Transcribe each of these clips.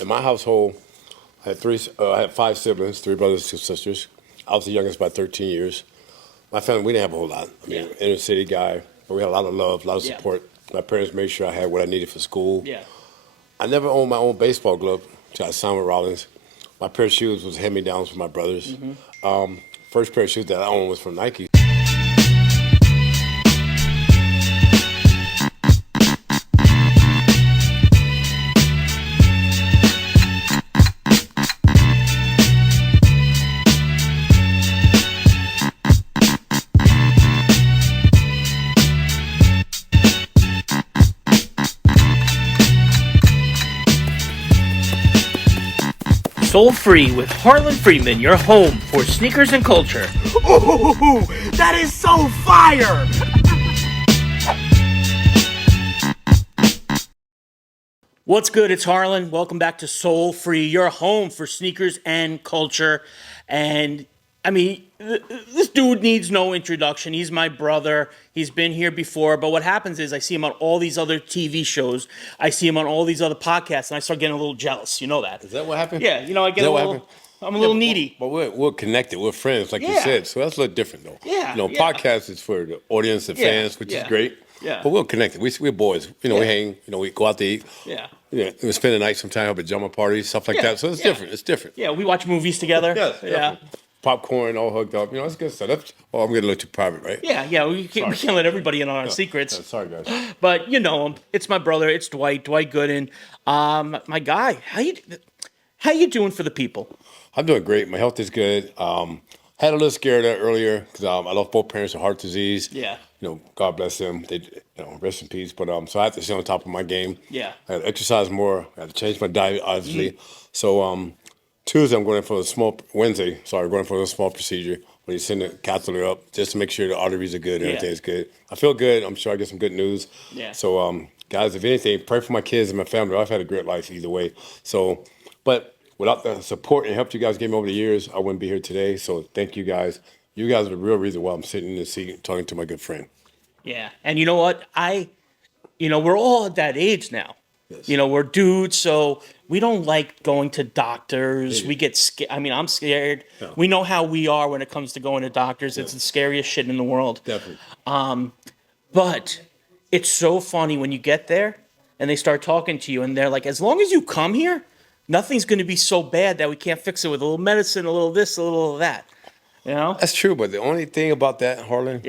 in my household, I had 5 siblings, 3 brothers, 2 sisters. I was the youngest by 13 years. My family, we didn't have a whole lot. I mean, inner city guy, but we had a lot of love, a lot of support. My parents made sure I had what I needed for school. Yeah. I never owned my own baseball glove until I signed with Rollins. My pair of shoes was hand-me-downs from my brothers. First pair of shoes that I owned was from Nike. Soul Free with Harlan Freeman, your home for sneakers and culture. Ooh, that is so fire! What's good? It's Harlan. Welcome back to Soul Free, your home for sneakers and culture. And I mean, this dude needs no introduction. He's my brother. He's been here before. But what happens is I see him on all these other TV shows. I see him on all these other podcasts, and I start getting a little jealous. You know that? Is that what happened? Yeah. You know, I get a little. I'm a little needy. But we're connected. We're friends, like you said. So that's a little different, though. Yeah. Podcast is for the audience and fans, which is great. Yeah. But we're connected. We're boys. We hang. We go out to eat. Yeah. We spend the night sometimes at pajama parties, stuff like that. So it's different. It's different. Yeah. We watch movies together. Yeah. Popcorn, all hooked up. It's good stuff. I'm getting a little too private, right? Yeah. We can't let everybody in on our secrets. Yeah, sorry, guys. But you know him. It's my brother. It's Dwight Gooden. My guy. How you doing for the people? I'm doing great. My health is good. Had a little scared earlier because I lost both parents to heart disease. Yeah. God bless them. They, rest in peace. But so I have to stay on top of my game. Yeah. I have to exercise more. I have to change my diet, obviously. So Tuesday I'm going in for Wednesday, going for a small procedure where you send the catheter up just to make sure the arteries are good and everything's good. I feel good. I'm sure I get some good news. Yeah. So guys, if anything, pray for my kids and my family. I've had a great life either way. So, but without the support and help you guys gave me over the years, I wouldn't be here today. So thank you guys. You guys are the real reason why I'm sitting in the seat talking to my good friend. Yeah. And you know what? We're all at that age now. Yes. We're dudes, so we don't like going to doctors. We get scared. I mean, I'm scared. Yeah. We know how we are when it comes to going to doctors. It's the scariest shit in the world. Definitely. But it's so funny when you get there and they start talking to you and they're like, as long as you come here, nothing's going to be so bad that we can't fix it with a little medicine, a little this, a little of that. That's true, but the only thing about that, Harlan,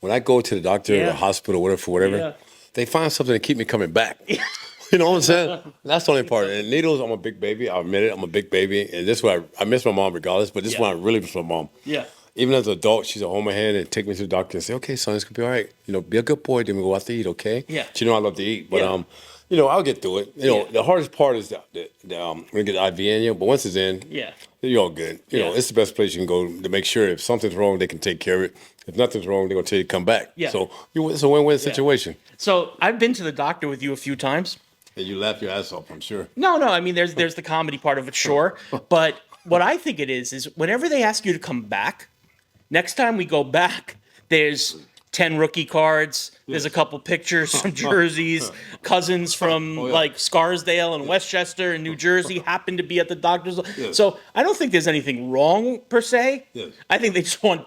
when I go to the doctor or the hospital, whatever, they find something to keep me coming back. You know what I'm saying? That's the only part. And needles, I'm a big baby. I admit it. I'm a big baby. And this is why I miss my mom regardless, but this is why I really miss my mom. Yeah. Even as an adult, she's a hold my hand and take me to the doctor and say, okay, son, it's going to be all right. Be a good boy. Then we go out to eat, okay? Yeah. She I love to eat. But, I'll get through it. The hardest part is when you get the IV in you. But once it's in, you're all good. It's the best place you can go to make sure if something's wrong, they can take care of it. If nothing's wrong, they're going to tell you to come back. Yeah. So it's a win-win situation. So I've been to the doctor with you a few times. And you laugh your ass off, I'm sure. No. I mean, there's the comedy part of it, sure. But what I think it is whenever they ask you to come back, next time we go back, there's 10 rookie cards. There's a couple pictures, some jerseys, cousins from like Scarsdale and Westchester and New Jersey happen to be at the doctor's. Yes. So I don't think there's anything wrong per se. Yes. I think they just want,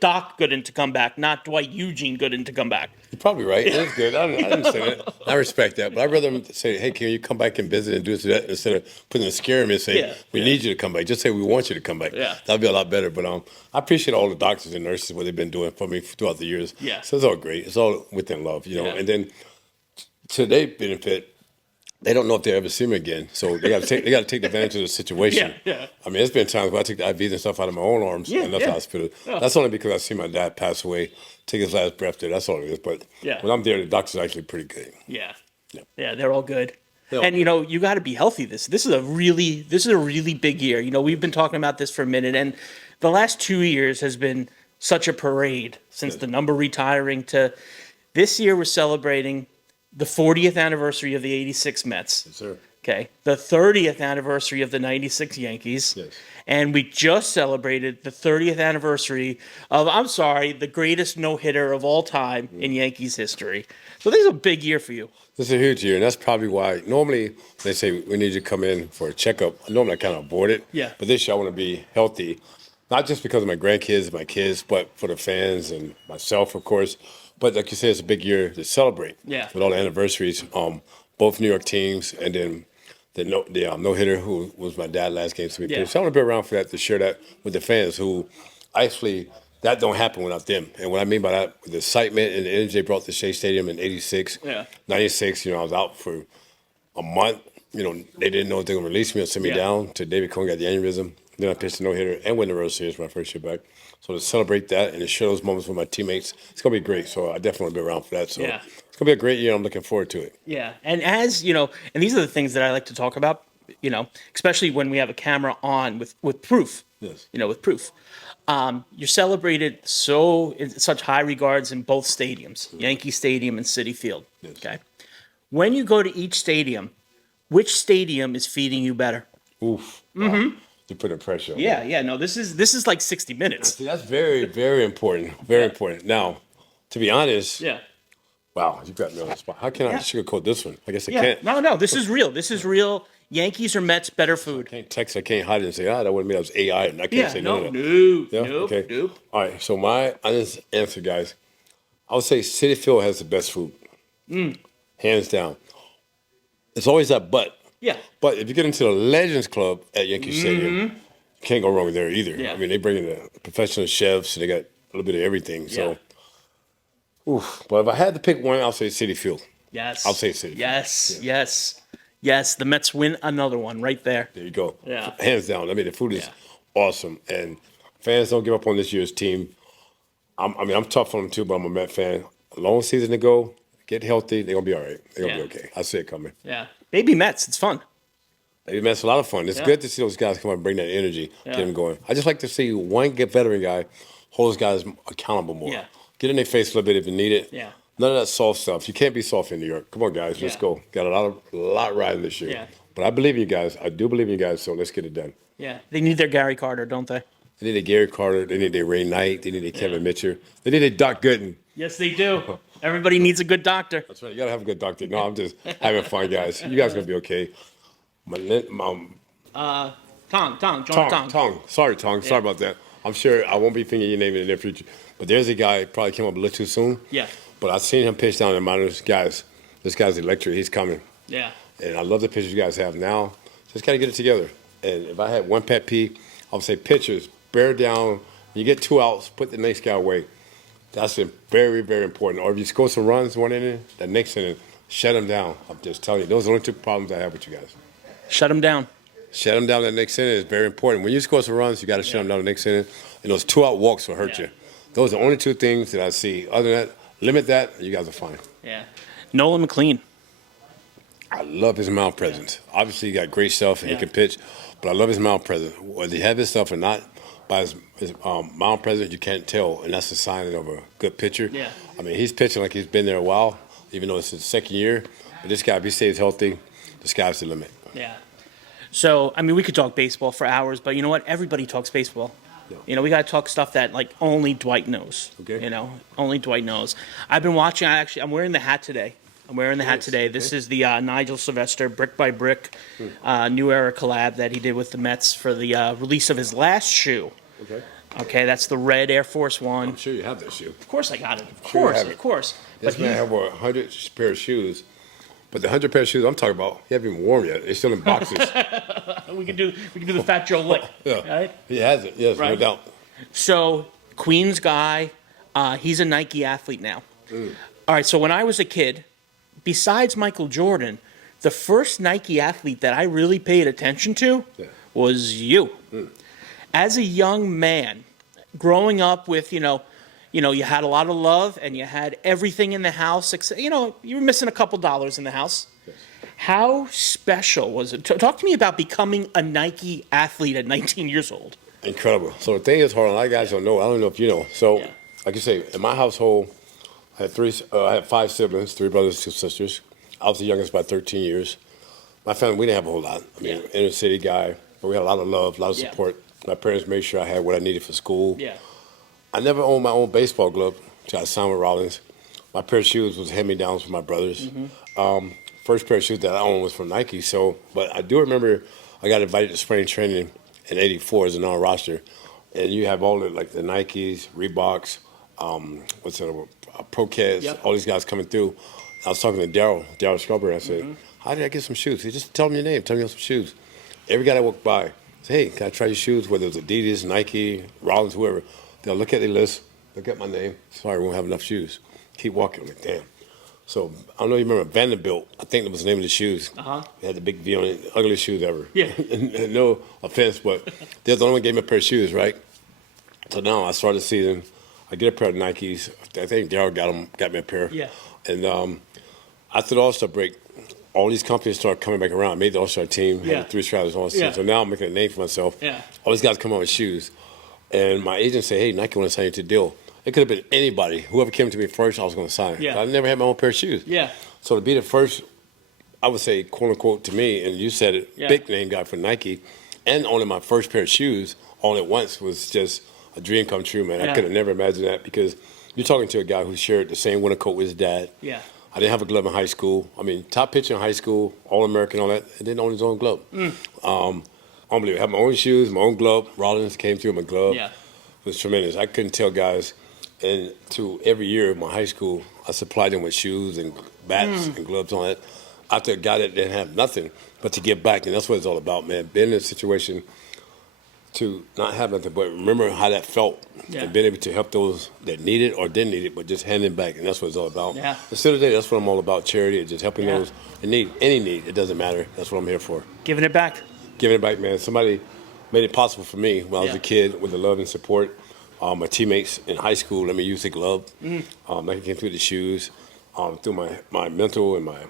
Doc Gooden to come back, not Dwight Eugene Gooden to come back. You're probably right. That's good. I understand it. I respect that. But I'd rather them say, hey, can you come back and visit and do this and that instead of putting a scare me and say, we need you to come back. Just say we want you to come back. Yeah. That'd be a lot better. But I appreciate all the doctors and nurses, what they've been doing for me throughout the years. Yeah. So it's all great. It's all within love, And then to their benefit, they don't know if they'll ever see me again. So they got to take advantage of the situation. Yeah. I mean, it's been times where I take the IVs and stuff out of my own arms and left the hospital. Yeah. That's only because I see my dad pass away, take his last breath there. That's all it is. But when I'm there, the doctor's actually pretty good. Yeah, they're all good. And you got to be healthy. This is a really big year. We've been talking about this for a minute, and the last 2 years has been such a parade since the number retiring to this year. We're celebrating the 40th anniversary of the '86 Mets. Yes, sir. Okay, the 30th anniversary of the '96 Yankees. Yes. And we just celebrated the 30th anniversary of, I'm sorry, the greatest no-hitter of all time in Yankees history. So this is a big year for you. This is a huge year, and that's probably why normally they say we need you to come in for a checkup. Normally I kind of avoid it. Yeah. But this year I want to be healthy, not just because of my grandkids, my kids, but for the fans and myself, of course. But like you said, it's a big year to celebrate. Yeah. With all the anniversaries, both New York teams, and then the no hitter who was my dad last game. So Yeah. I want to be around for that, to share that with the fans who actually. That don't happen without them. And what I mean by that, the excitement and the energy they brought to Shea Stadium in 86, 96, I was out for a month. They didn't know if they were going to release me or send me down. To David Cohn got the aneurysm. Then I pitched a no-hitter and win the World Series my first year back. So to celebrate that and to share those moments with my teammates, it's going to be great. So I definitely want to be around for that. So it's going to be a great year. I'm looking forward to it. Yeah, and as you know, and these are the things that I like to talk about, especially when we have a camera on with proof. Yes. With proof. You're celebrated in such high regards in both stadiums, Yankee Stadium and Citi Field. Yes. Okay. When you go to each stadium, which stadium is feeding you better? Oof. Wow. You're putting pressure on me. Yeah. No, this is like 60 minutes. See, that's very, very important. Very important. Now, to be honest, Yeah. wow, you got me on the spot. How can I sugarcoat this one? I guess I Yeah. can't. No. This is real. This is real. Yankees or Mets, better food. I can't text. I can't hide it and say, that wouldn't mean I was AI. And I can't say none of that. Nope. All right, so my honest answer, guys, I would say Citi Field has the best food. Hands down. It's always that but. Yeah. But if you get into the Legends Club at Yankee Stadium, you can't go wrong there either. Yeah. I mean, they bring in the professional chefs, and they got a little bit of everything. So, but if I had to pick one, I'll say Citi Field. Yes. I'll say Citi Field. Yes, the Mets win another one right there. There you go. Yeah. Hands down. I mean, the food is awesome. And fans don't give up on this year's team. I'm tough on them too, but I'm a Met fan. A long season to go. Get healthy. They're going to be all right. They're going to be okay. I see it coming. Yeah. Baby Mets. It's fun. Baby Mets, a lot of fun. It's good to see those guys come out and bring that energy, get them going. I just like to see one veteran guy hold those guys accountable more. Yeah. Get in their face a little bit if you need it. Yeah. None of that soft stuff. You can't be soft in New York. Come on, guys. Let's go. Got a lot riding this year. Yeah. But I believe in you guys. I do believe in you guys, so let's get it done. Yeah. They need their Gary Carter, don't they? They need a Gary Carter. They need a Ray Knight. They need a Kevin Mitchell. They need a Doc Gooden. Yes, they do. Everybody needs a good doctor. That's right. You got to have a good doctor. No, I'm just having fun, guys. You guys going to be okay. Tong. Sorry, Tong. Sorry about that. I'm sure I won't be thinking your name in the near future. But there's a guy probably came up a little too soon. Yeah. But I've seen him pitch down in the minors. Guys, this guy's electric. He's coming. Yeah. And I love the pitchers you guys have now. Just got to get it together. And if I had one pet peeve, I would say pitchers, bear down. You get 2 outs, put the next guy away. That's very, very important. Or if you score some runs one inning, the next inning, shut them down. I'm just telling you, those are the only 2 problems I have with you guys. Shut them down. Shut them down the next inning is very important. When you score some runs, you got to shut them down the next inning. And those 2-out walks will hurt you. Those are the only 2 things that I see. Other than that, limit that, and you guys are fine. Yeah. Nolan McLean. I love his mound presence. Obviously, he got great stuff and he can pitch, but I love his mound presence. Whether he have his stuff or not, by his mound presence, you can't tell, and that's a sign of a good pitcher. Yeah. I mean, he's pitching like he's been there a while, even though it's his second year. But this guy, if he stays healthy, the sky's the limit. Yeah. So, I mean, we could talk baseball for hours, but you know what? Everybody talks baseball. Yeah. We got to talk stuff that, like, only Dwight knows. Okay. Only Dwight knows. I've been watching, I'm wearing the hat today. This is the Nigel Sylvester Brick by Brick New Era collab that he did with the Mets for the release of his last shoe. Okay, that's the red Air Force One. I'm sure you have that shoe. Of course I got it. Of course. This man have 100 pair of shoes. But the 100 pair of shoes I'm talking about, he haven't even worn yet. They're still in boxes. we can do the Fat Joe lick. Yeah. Right? He has it, yes, no doubt. So, Queens guy, he's a Nike athlete now. All right, so when I was a kid, besides Michael Jordan, the first Nike athlete that I really paid attention to was you. As a young man, growing up with, you had a lot of love and you had everything in the house. Except, you were missing a couple dollars in the house. Yes. How special was it? Talk to me about becoming a Nike athlete at 19 years old. Incredible. So the thing is, Harlan, a lot of guys don't know. I don't know if you know. So, like you say, in my household, I had 5 siblings, 3 brothers, 2 sisters. I was the youngest by 13 years. my family, we didn't have a whole lot. I mean, inner city guy, but we had a lot of love, a lot of support. My parents made sure I had what I needed for school. Yeah. I never owned my own baseball glove until I signed with Rollins. My pair of shoes was hand-me-downs from my brothers. First pair of shoes that I owned was from Nike. So, but I do remember I got invited to spring training in '84 as a non-roster, and you have all the like the Nikes, Reeboks, Pro-Cats, all these guys coming through. I was talking to Daryl Strawberry. I said, "How did I get some shoes?" He just tell me your name, tell me some shoes. Every guy that walked by, say, "Hey, can I try your shoes?" Whether it's Adidas, Nike, Rollins, whoever, they'll look at the list, look at my name. Sorry, we won't have enough shoes. Keep walking. I'm like, damn. So I don't know if you remember Vanderbilt. I think that was the name of the shoes. They had the big V on it. Ugliest shoes ever. Yeah. No offense, but they're the only one who gave me a pair of shoes, right? So now I started the season. I get a pair of Nikes. I think Daryl got me a pair. Yeah. And after the All-Star break, all these companies started coming back around. I made the All-Star team. Had the 3 straps on. Yeah. So now I'm making a name for myself. Yeah. All these guys come out with shoes. And my agent said, "Hey, Nike want to sign you to a deal." It could have been anybody. Whoever came to me first, I was going to sign. Yeah. I never had my own pair of shoes. Yeah. So to be the first, I would say, quote unquote, to me, and you said it, big name guy for Nike, and owning my first pair of shoes all at once was just a dream come true, man. I could have never imagined that because you're talking to a guy who shared the same winter coat with his dad. Yeah. I didn't have a glove in high school. I mean, top pitcher in high school, All-American, all that, and didn't own his own glove. Unbelievable. I had my own shoes, my own glove. Rollins came through with my glove. Yeah. It was tremendous. I couldn't tell guys. And every year in my high school, I supplied them with shoes and bats and gloves on it. After a guy that didn't have nothing, but to give back, and that's what it's all about, man. Being in a situation to not have nothing, but remember how that felt, and being able to help those that need it or didn't need it, but just handing back, and that's what it's all about. Yeah. Instead of the day, that's what I'm all about, charity, and just helping those in need, any need, it doesn't matter. That's what I'm here for. Giving it back. Giving it back, man. Somebody made it possible for me when I was a kid with the love and support. My teammates in high school let me use the glove. I came through the shoes, through my mental and my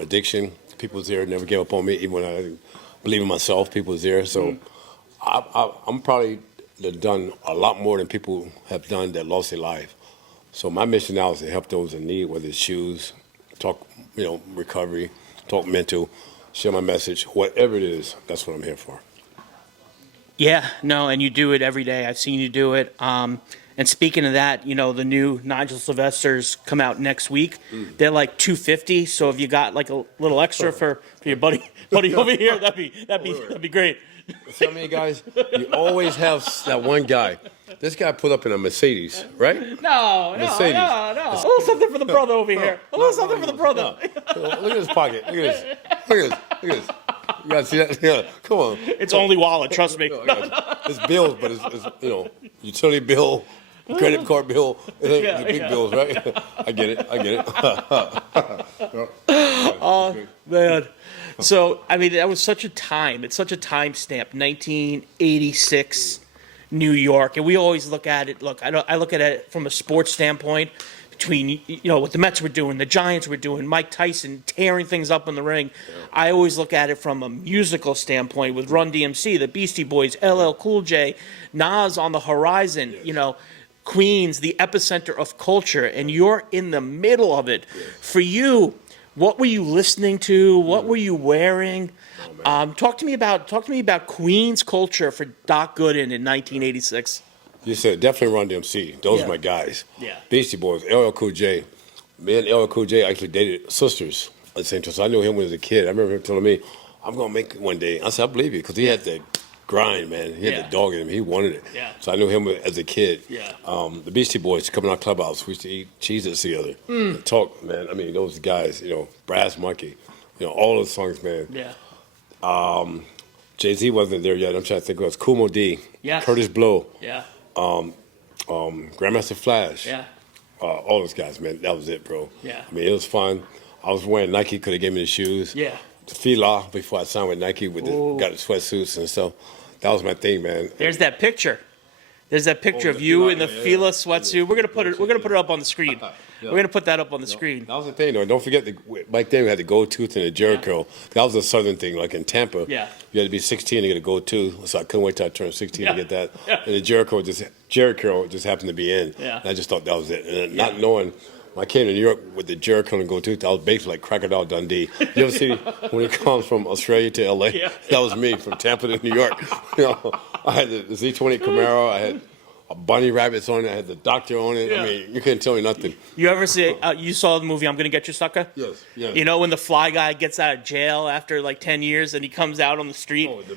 addiction. People was there, never gave up on me, even when I didn't believe in myself. People was there. So I'm probably done a lot more than people have done that lost their life. So my mission now is to help those in need, whether it's shoes, talk, recovery, talk mental, share my message, whatever it is. That's what I'm here for. Yeah, no, and you do it every day. I've seen you do it. And speaking of that, the new Nigel Sylvesters come out next week. They're like $250. So if you got like a little extra for your buddy over here, that'd be great. See how many guys? You always have that one guy. This guy put up in a Mercedes, right? No. Mercedes. A little something for the brother over here. A little something for the brother. Look at his pocket. Look at this. You gotta see that? Yeah. Come on. It's only wallet, trust me. It's bills, but it's utility bill, credit card bill, the big bills, right? I get it. Oh, man. So, I mean, that was such a time. It's such a time stamp. 1986, New York. And we always look at it. I look at it from a sports standpoint. Between what the Mets were doing, the Giants were doing, Mike Tyson tearing things up in the ring. I always look at it from a musical standpoint with Run DMC, the Beastie Boys, LL Cool J, Nas on the horizon. Queens, the epicenter of culture, and you're in the middle of it. For you, what were you listening to? What were you wearing? Talk to me about Queens culture for Doc Gooden in 1986. You said definitely Run DMC. Those are my guys. Yeah. Beastie Boys, LL Cool J. Me and LL Cool J actually dated sisters at the same time. So I knew him when he was a kid. I remember him telling me, "I'm gonna make it one day." I said, "I believe you," because he had the grind, man. He had the dog in him. He wanted it. Yeah. So I knew him as a kid. Yeah. The Beastie Boys coming out clubhouse. We used to eat Cheez-Its together. Talk, man. I mean, those guys. Brass Monkey. All those songs, man. Yeah. Jay-Z wasn't there yet. I'm trying to think. It was Kool Moe Dee. Yeah. Curtis Blow. Yeah. Grandmaster Flash. Yeah. All those guys, man. That was it, bro. Yeah. I mean, it was fun. I was wearing Nike. Could have gave me the shoes. Yeah. The Fila before I signed with Nike with got the sweatsuits and stuff. That was my thing, man. There's that picture. There's that picture of you in the Fila sweatsuit. We're gonna put it up on the screen. We're gonna put that up on the screen. That was the thing, though. Don't forget, back then we had the gold tooth and the Jericho. That was a southern thing. Like in Tampa, you had to be 16 to get a gold tooth. So I couldn't wait till I turned 16 to get that. And the Jericho just happened to be in. Yeah. And I just thought that was it. And not knowing when I came to New York with the Jericho and go-to, I was basically like Crocodile Dundee. You ever see when it comes from Australia to LA? Yeah. That was me from Tampa to New York. You know, I had the Z20 Camaro. I had a bunny rabbits on it. I had the doctor on it. Yeah. I mean, you couldn't tell me nothing. You ever see? You saw the movie "I'm Gonna Get You, Sucker"? Yes. You know when the fly guy gets out of jail after like 10 years and he comes out on the street. Oh, the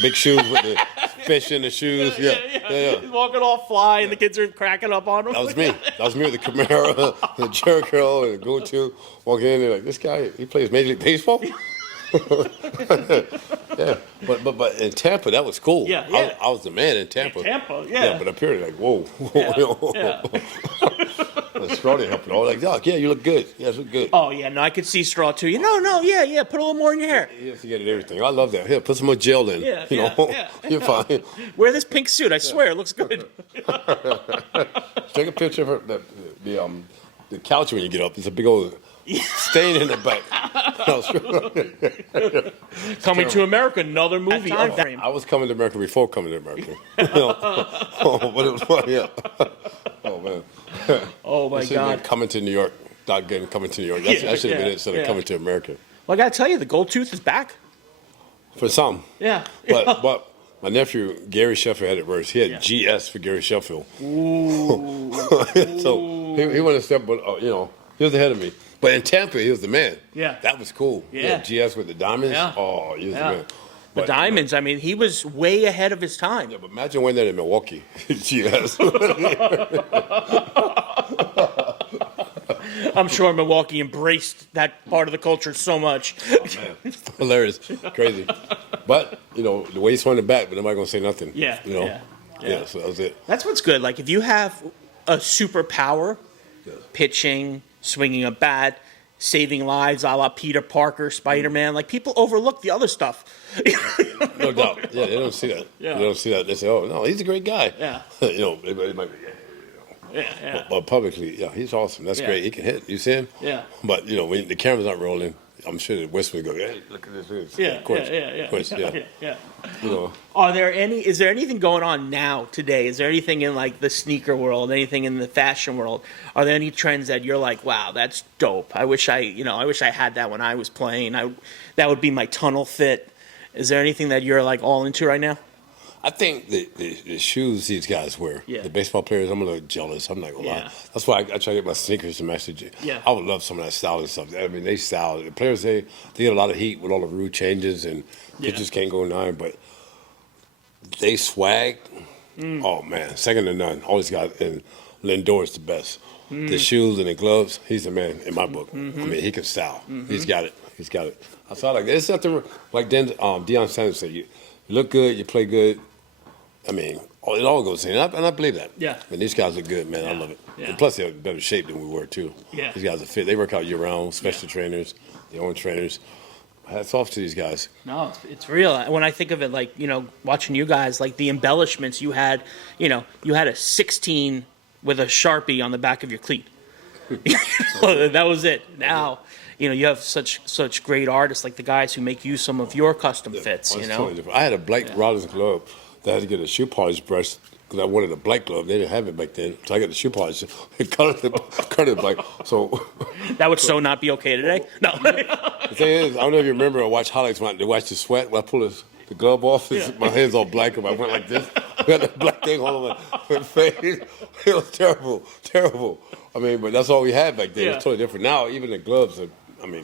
big shoes with the fish in the shoes. Yeah. He's walking all fly and the kids are cracking up on him. That was me. That was me with the Camaro, the Jericho, and the go-to. Walking in there like, this guy, he plays Major League Baseball? Yeah, but in Tampa, that was cool. Yeah. I was the man in Tampa. Yeah. But up here, like, whoa. The Scrawny helping all like, Doc, yeah, you look good. Yeah, you look good. Oh, yeah, no, I could see Straw, too. Yeah, put a little more in your hair. He has to get everything. I love that. Here, put some more gel in. Yeah. You're fine. Wear this pink suit. I swear, it looks good. Take a picture of her, the couch when you get up. It's a big old stain in the back. Coming to America, another movie. I was coming to America before coming to America. But it was fun, yeah. Oh, man. Oh, my God. Coming to New York. Doc Gooden coming to New York. That should have been it instead of coming to America. Well, I got to tell you, the gold tooth is back. For some. Yeah. But my nephew, Gary Sheffield, had it worse. He had GS for Gary Sheffield. Ooh. So he went a step, but, he was ahead of me. But in Tampa, he was the man. Yeah. That was cool. Yeah. GS with the diamonds. Yeah. Oh, he was the man. The diamonds, I mean, he was way ahead of his time. Yeah, but imagine when they're in Milwaukee. GS. I'm sure Milwaukee embraced that part of the culture so much. Oh, man. Hilarious. Crazy. But, the way he swung the bat, but nobody going to say nothing. Yeah. Yeah, so that was it. That's what's good. Like, if you have a superpower, pitching, swinging a bat, saving lives a la Peter Parker, Spider-Man, like, people overlook the other stuff. No doubt. Yeah, they don't see that. Yeah. They don't see that. They say, oh, no, he's a great guy. Yeah. It might be, Yeah. But publicly, he's awesome. That's great. He can hit. You see him? Yeah. But, when the camera's not rolling, I'm sure the whisper would go, hey, look at this. Yeah. Of course. Yeah. Of course, yeah. Is there anything going on now today? Is there anything in like the sneaker world, anything in the fashion world? Are there any trends that you're like, wow, that's dope. I wish I had that when I was playing. That would be my tunnel fit. Is there anything that you're like all into right now? I think the shoes these guys wear, the baseball players, I'm a little jealous. I'm not going to lie. That's why I try to get my sneakers to match the. Yeah. I would love some of that style and stuff. I mean, they style. The players, they get a lot of heat with all the rule changes, and pitchers can't go 9, but they swag. Oh, man, second to none. Always got, and Lindor is the best. The shoes and the gloves, he's the man in my book. I mean, he can style. He's got it. I saw like it's nothing like Deion Sanders said. You look good, you play good. I mean, it all goes in, and I believe that. Yeah. And these guys look good, man. I love it. Yeah. And plus, they're in better shape than we were too. Yeah. These guys are fit. They work out year round. Special trainers, their own trainers. Hats off to these guys. No, it's real. When I think of it, like, watching you guys, like the embellishments you had, you had a 16 with a Sharpie on the back of your cleat. That was it. Now, you have such great artists like the guys who make you some of your custom fits. Totally different. I had a black Rollins glove that I had to get a shoe polish brush because I wanted a black glove. They didn't have it back then, so I got the shoe polish and colored it black. So that would so not be okay today. No. The thing is, I don't know if you remember or watch highlights when they watch the sweat. When I pull the glove off, my hands all black, and I went like this. I got the black thing all over my face. It was terrible. I mean, but that's all we had back then. It was totally different. Now, even the gloves are,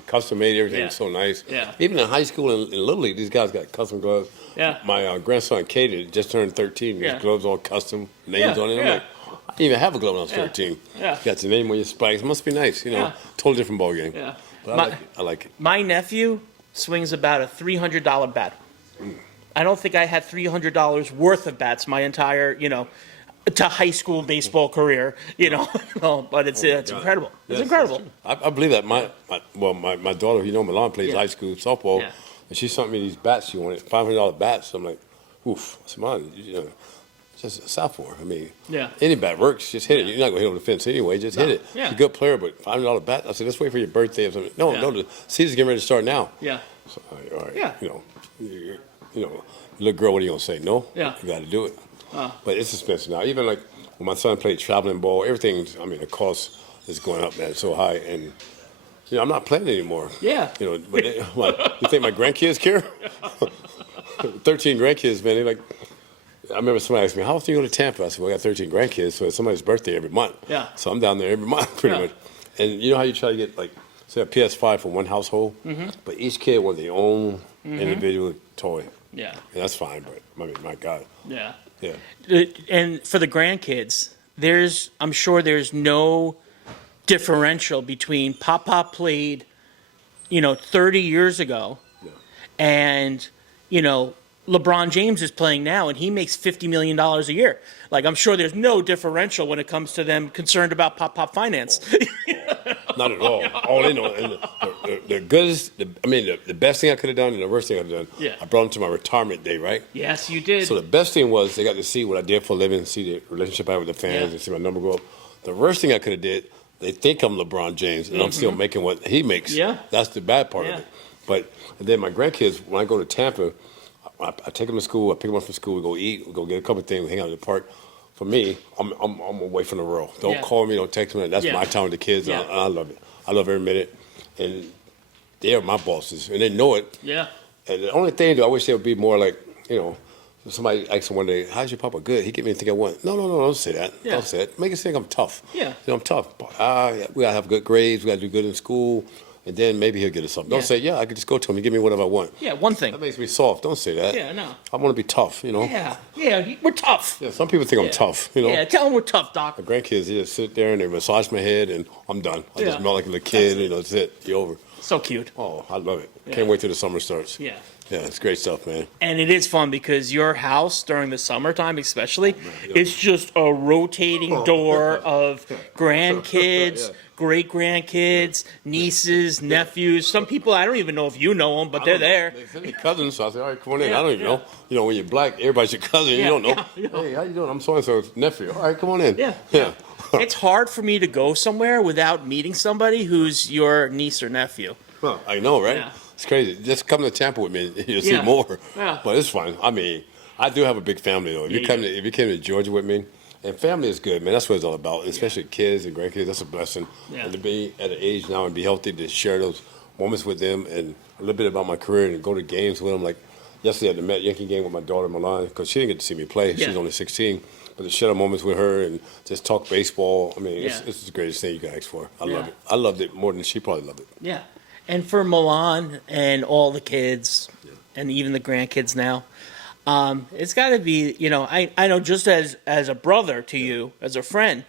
custom made. Everything is so nice. Yeah. Even in high school and in Little League, these guys got custom gloves. Yeah. My grandson, Caden, just turned 13. His gloves all custom, names on it. I'm like, I didn't even have a glove when I was 13. Yeah. Got your name on your spikes. It must be nice, Totally different ball game. Yeah. But I like it. My nephew swings about a $300 bat. I don't think I had $300 worth of bats my entire, to high school baseball career, but it's incredible. It's incredible. I believe that. My daughter, Milan plays high school softball, and she sent me these bats. She wanted $500 bats. I'm like, oof. I said, Mom, just a sophomore. I mean, any bat works. Just hit it. You're not gonna hit over the fence anyway. Just hit it. Yeah. You're a good player, but $500 bat. I said, let's wait for your birthday or something. No, the season's getting ready to start now. Yeah. So, all right. Yeah. Little girl, what are you gonna say? No. Yeah. You got to do it. But it's expensive now. Even like when my son played traveling ball, everything. It costs is going up, man, so high. And, I'm not playing anymore. Yeah. But you think my grandkids care? 13 grandkids, man. They like, I remember somebody asked me, how often do you go to Tampa? I said, well, I got 13 grandkids, so it's somebody's birthday every month. Yeah. So I'm down there every month, pretty much. And you know how you try to get, like, say a PS5 for one household, but each kid wants their own individual toy. Yeah. And that's fine, but I mean, my God. Yeah. Yeah. And for the grandkids, I'm sure there's no differential between Papa played, 30 years ago, and, LeBron James is playing now, and he makes $50 million a year. Like, I'm sure there's no differential when it comes to them concerned about pop finance. Not at all. All they know, and the best thing I could have done and the worst thing I could have done, I brought them to my retirement day, right? Yes, you did. So the best thing was they got to see what I did for a living, see the relationship I had with the fans, and see my number go up. The worst thing I could have did, they think I'm LeBron James, and I'm still making what he makes. Yeah. That's the bad part of it. But then my grandkids, when I go to Tampa, I take them to school. I pick them up from school. We go eat. We go get a couple of things. We hang out in the park. For me, I'm away from the world. Don't call me. Don't text me. That's my time with the kids. Yeah. I love it. I love every minute. And they are my bosses, and they know it. Yeah. And the only thing, I wish they would be more like, somebody asked them one day, how's your papa? Good. He get me to think I want. No, don't say that. Yeah. Don't say it. Make it think I'm tough. Yeah. I'm tough. We got to have good grades. We got to do good in school. And then maybe he'll get us something. Don't say, I could just go to him and give me whatever I want. Yeah, one thing. That makes me soft. Don't say that. Yeah, no. I want to be tough, Yeah, we're tough. Yeah, some people think I'm tough, Yeah, tell them we're tough, Doc. My grandkids, they just sit there and they massage my head and I'm done. I just melt like a little kid, that's it. You're over. So cute. Oh, I love it. Can't wait till the summer starts. Yeah. Yeah, it's great stuff, man. And it is fun because your house during the summertime especially, it's just a rotating door of grandkids, great-grandkids, nieces, nephews. Some people, I don't even know if you know them, but they're there. They're cousins, so I say, all right, come on in. I don't even know. When you're black, everybody's your cousin. You don't know. Hey, how you doing? I'm so-and-so's nephew. All right, come on in. Yeah. It's hard for me to go somewhere without meeting somebody who's your niece or nephew. Well, I know, right? Yeah. It's crazy. Just come to Tampa with me, you'll see more. Yeah. But it's fun. I mean, I do have a big family, though. If you came to Georgia with me, and family is good, man. That's what it's all about. Especially kids and grandkids. That's a blessing. Yeah. And to be at an age now and be healthy to share those moments with them and a little bit about my career and go to games with them. Like yesterday at the Met Yankee game with my daughter Milan, because she didn't get to see me play. She's only 16. But to share moments with her and just talk baseball, I mean, it's the greatest thing you can ask for. I love it. I loved it more than she probably loved it. Yeah. And for Milan and all the kids and even the grandkids now, it's got to be, I know just as a brother to you, as a friend,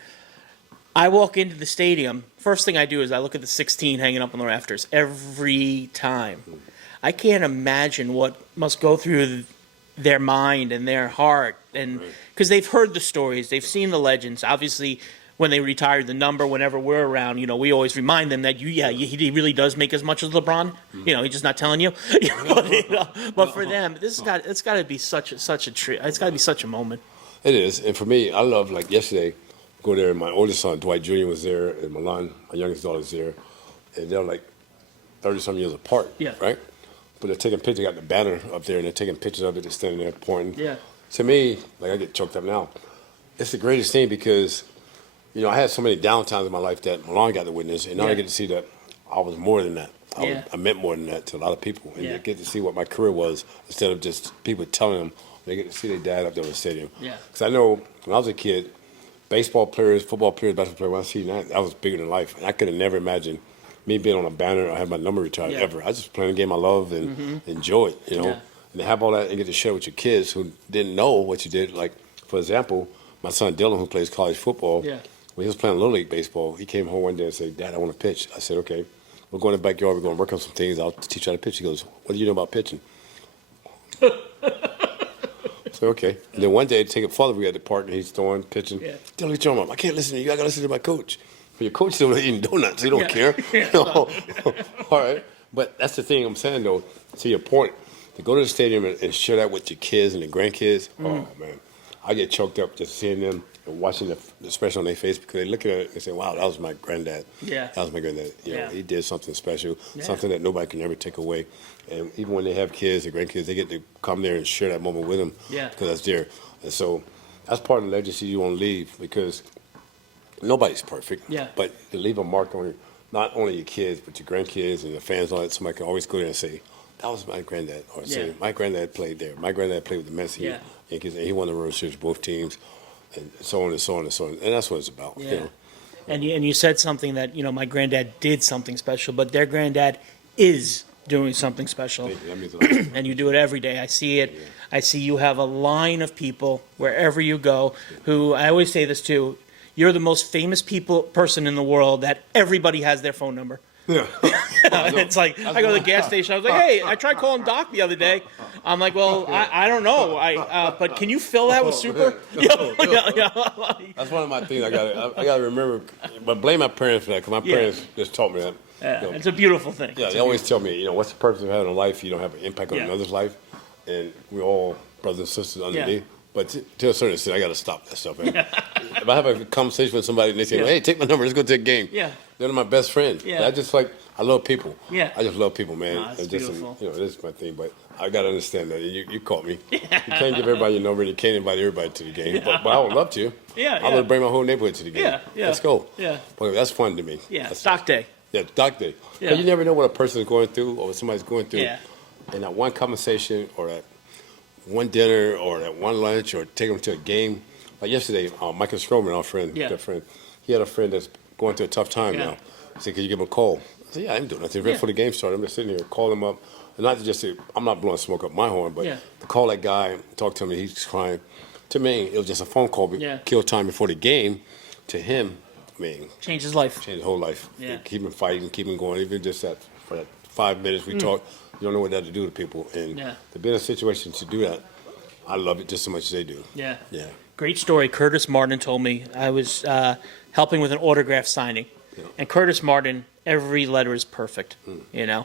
I walk into the stadium, first thing I do is I look at the 16 hanging up on the rafters every time. I can't imagine what must go through their mind and their heart, and because they've heard the stories, they've seen the legends. Obviously, when they retired the number, whenever we're around, we always remind them that he really does make as much as LeBron. He's just not telling you. But for them, it's got to be such a treat. It's got to be such a moment. It is, and for me, I love, like yesterday, go there. And my oldest son, Dwight Jr., was there, and Milan, my youngest daughter's there, and they're like 30-some years apart, right? But they're taking pictures. They got the banner up there, and they're taking pictures of it. They're standing there pointing. Yeah. To me, like I get choked up now. It's the greatest thing because, I had so many down times in my life that Milan got to witness, and now I get to see that I was more than that. I meant more than that to a lot of people, and they get to see what my career was instead of just people telling them. They get to see their dad up there in the stadium. Yeah. Because I know when I was a kid, baseball players, football players, basketball players, when I see that was bigger than life, and I could have never imagined me being on a banner or have my number retired ever. I just playing a game I love and enjoy it, And to have all that and get to share with your kids who didn't know what you did. Like, for example, my son Dylan, who plays college football, when he was playing Little League baseball, he came home one day and said, Dad, I want to pitch. I said, okay, we're going to the backyard. We're going to work on some things. I'll teach you how to pitch. He goes, what do you know about pitching? So, okay. And then one day, to take it further, we had the park, and he's throwing, pitching. Dylan, get your arm up. I can't listen to you. I got to listen to my coach. But your coach still eating donuts. He don't care. All right. But that's the thing I'm saying, though, to your point, to go to the stadium and share that with your kids and the grandkids, oh, man. I get choked up just seeing them and watching the expression on their face because they look at it and say, wow, that was my granddad. Yeah. That was my granddad. He did something special, something that nobody can ever take away. And even when they have kids or grandkids, they get to come there and share that moment with them because that's there. And so that's part of the legacy you want to leave because nobody's perfect. Yeah. But to leave a mark on not only your kids, but your grandkids and your fans, all that, somebody can always go there and say, that was my granddad. Or say, my granddad played there. My granddad played with the Mets Yankees, and he won the World Series for both teams, and so on and so on and so on. And that's what it's about. Yeah. You know? And you said something that, my granddad did something special, but their granddad is doing something special. That means a lot. And you do it every day. I see it. Yeah. I see you have a line of people wherever you go who, I always say this too, you're the most famous person in the world that everybody has their phone number. Yeah. It's like, I go to the gas station, I was like, hey, I tried calling Doc the other day. I'm like, well, I don't know. But can you fill that with super? That's one of my things I got to remember. But blame my parents for that, because my parents just taught me that. Yeah, it's a beautiful thing. Yeah, they always tell me, what's the purpose of having a life? You don't have an impact on another's life. And we're all brothers and sisters underneath. But to a certain extent, I got to stop that stuff. Man. If I have a conversation with somebody and they say, hey, take my number, let's go to a game. Yeah. They're my best friend. Yeah. I love people. Yeah. I just love people, man. No, that's beautiful. This is my thing. But I got to understand that. You caught me. You can't give everybody your number and you can't invite everybody to the game. But I would love to. I would bring my whole neighborhood to the game. Yeah. Let's go. Yeah. But that's fun to me. Yeah. That's Doc Day. Yeah, Doc Day. Yeah. You never know what a person is going through or what somebody's going through. Yeah. And that one conversation or that one dinner or that one lunch or take them to a game. Like yesterday, Michael Stroman, our friend, good friend, he had a friend that's going through a tough time now. He said, can you give him a call? I said, I'm doing nothing. Right before the game started, I'm just sitting here, call him up. And not to just say, I'm not blowing smoke up my horn, but to call that guy, talk to him, and he's crying. To me, it was just a phone call, kill time before the game. To him, changed his life. Changed his whole life. Yeah. Keep him fighting, keep him going. Even just for that 5 minutes we talked, you don't know what that to do to people. And to be in a situation to do that, I love it just as much as they do. Yeah. Yeah. Great story. Curtis Martin told me. I was helping with an autograph signing. Yeah. And Curtis Martin, every letter is perfect, Yeah.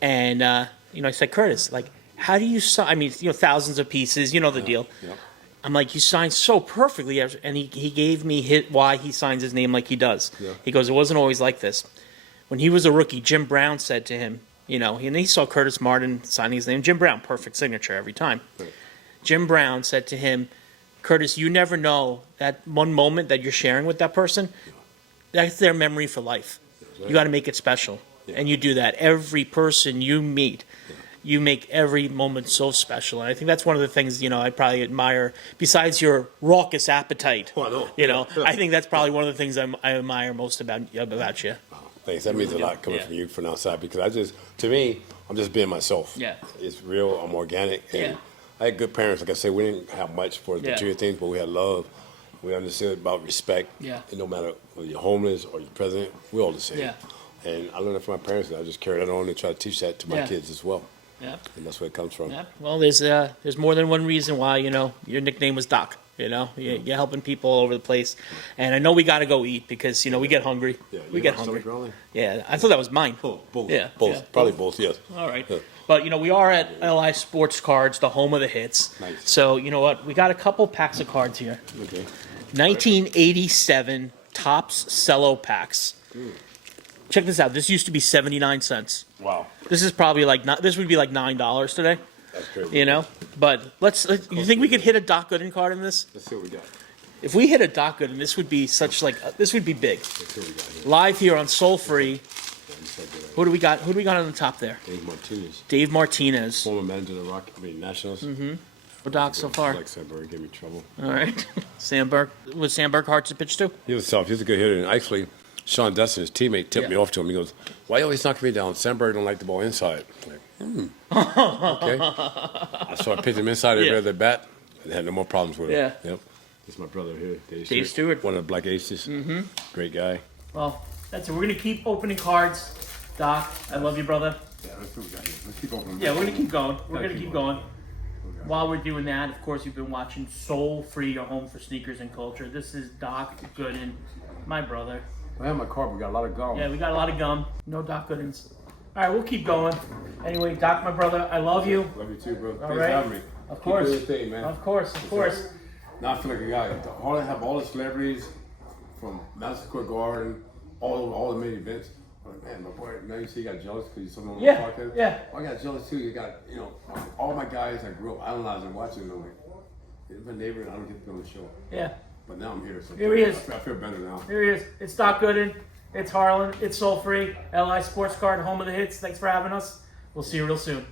And, I said, Curtis, like, how do you sign? I mean, thousands of pieces, the deal. Yeah. I'm like, you signed so perfectly. And he gave me why he signs his name like he does. Yeah. He goes, it wasn't always like this. When he was a rookie, Jim Brown said to him, and he saw Curtis Martin signing his name. Jim Brown, perfect signature every time. Right. Jim Brown said to him, Curtis, you never know that one moment that you're sharing with that person, that's their memory for life. Right. You got to make it special. Yeah. And you do that. Every person you meet, you make every moment so special. And I think that's one of the things, I probably admire, besides your raucous appetite. Oh, I know. I think that's probably one of the things I admire most about you. Thanks. That means a lot coming from you from outside, because to me, I'm just being myself. Yeah. It's real. I'm organic. And I had good parents. Like I said, we didn't have much for material things, but we had love. We understood about respect. Yeah. And no matter whether you're homeless or you're president, we're all the same. Yeah. And I learned that from my parents, and I just carry that on and try to teach that to my kids as well. Yeah. And that's where it comes from. Yeah. Well, there's more than one reason why, your nickname was Doc. You're helping people all over the place. And I know we got to go eat because, we get hungry. Yeah, we get hungry. Yeah, I thought that was mine. Oh, both. Yeah. Both. Yeah. Probably both, yes. All right. Yeah. But, we are at LI Sports Cards, the home of the hits. Nice. So, you know what? We got a couple packs of cards here. Okay. 1987 Topps Cello packs. Check this out. This used to be 79 cents. Wow. This is probably this would be like $9 today. That's crazy. But you think we could hit a Doc Gooden card in this? Let's see what we got. If we hit a Doc Gooden, this would be this would be big. Let's see what we got here. Live here on Soul Free. Who do we got? Who do we got on the top there? Dave Martinez. Former manager of the Nationals. Mm-hmm. For Doc so far. Like Sandberg gave me trouble. All right. Sandberg. Was Sandberg hard to pitch to? He was tough. He was a good hitter. And actually, Sean Dustin, his teammate, tipped me off to him. He goes, why you always knocking me down? Sandberg don't like the ball inside. I'm like, okay. So I pitched him inside every other bat and had no more problems with him. Yeah. Yep. This is my brother here, Dave Stewart. One of the Black Aces. Mm-hmm. Great guy. Well, that's it. We're going to keep opening cards. Doc, I love you, brother. Yeah, let's see what we got here. Let's keep opening. Yeah, we're going to keep going. We're going to keep going. While we're doing that, of course, you've been watching Soul Free, your home for sneakers and culture. This is Doc Gooden, my brother. I have my card. We got a lot of gum. Yeah, we got a lot of gum. No Doc Goodens. All right, we'll keep going. Anyway, Doc, my brother, I love you. Love you too, bro. All right. Thanks for having me. Of course. Keep doing your thing, man. Of course. Now I feel like a guy. I have all the celebrities from Madison Square Garden, all the main events. Man, my boy, now you see you got jealous because you're someone on the podcast? Yeah. I got jealous too. You got, all my guys I grew up idolizing, watching them. Like, my neighbor, and I don't get to go on the show. Yeah. But now I'm here. So Here he is. I feel better now. Here he is. It's Doc Gooden. It's Harlan. It's Soul Free. LI Sports Card, home of the hits. Thanks for having us. We'll see you real soon.